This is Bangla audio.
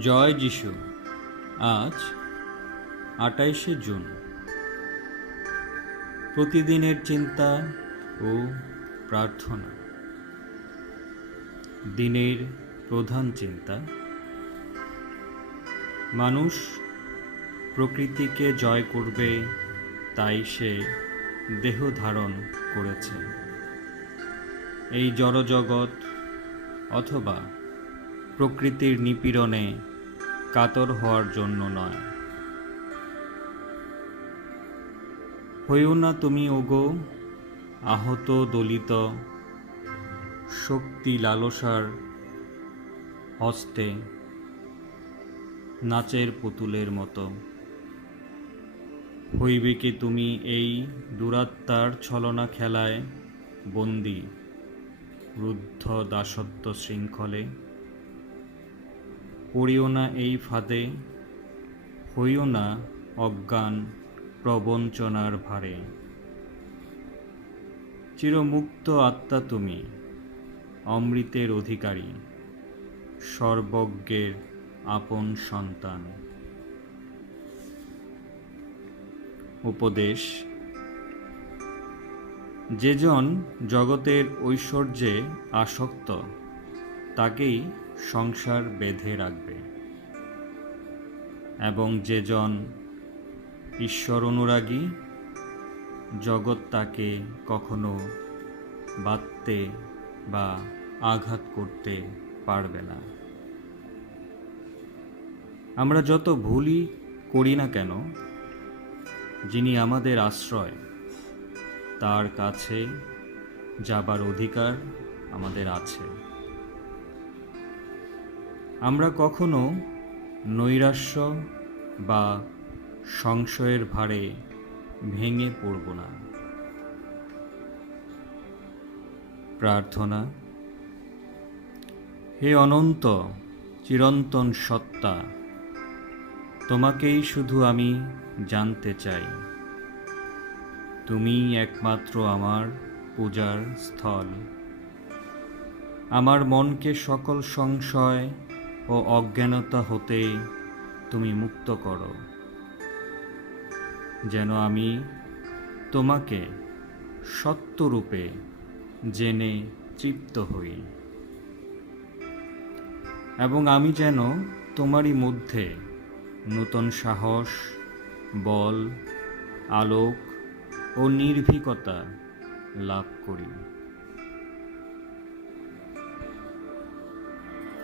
জয় যিশু। আজ আটাইশে জুন। প্রতিদিনের চিন্তা ও প্রার্থনা। দিনের প্রধান চিন্তা। মানুষ প্রকৃতিকে জয় করবে তাই সে দেহ ধারণ করেছে। এই জড়জগৎ অথবা প্রকৃতির নিপীড়নে কাতর হওয়ার জন্য নয়। হইও না তুমি ওগো আহত দলিত, শক্তি লালসার হস্তে নাচের পুতুলের মতো। হইবে কি তুমি এই দুরাত্মার ছলনা খেলায় বন্দি রুদ্ধ দাসত্ব শৃঙ্খলে? পড়িও না এই ফাঁদে, হইও না অজ্ঞান প্রবঞ্চনার ভারে। চিরমুক্ত আত্মা তুমি, অমৃতের অধিকারী, সর্বজ্ঞের আপন সন্তান। উপদেশ যেজন জগতের ঐশ্বর্যে আসক্ত, তাকেই সংসার বেঁধে রাখবে। এবং যেজন ঈশ্বর অনুরাগী, জগৎ তাকে কখনো বাঁধতে বা আঘাত করতে পারবে না। আমরা যত ভুলই করি না কেন, যিনি আমাদের আশ্রয়, তার কাছে যাবার অধিকার আমাদের আছে। আমরা কখনো নৈরাশ্য বা সংশয়ের ভারে ভেঙে পড়ব না। প্রার্থনা, হে অনন্ত চিরন্তন সত্তা, তোমাকেই শুধু আমি জানতে চাই। তুমি একমাত্র আমার পূজার স্থল। আমার মনকে সকল সংশয় ও অজ্ঞানতা হতে তুমি মুক্ত করো। যেন আমি তোমাকে সত্যরূপে জেনে তৃপ্ত হই। এবং আমি যেন তোমারই মধ্যে নূতন সাহস, বল, আলোক ও নির্ভীকতা লাভ করি।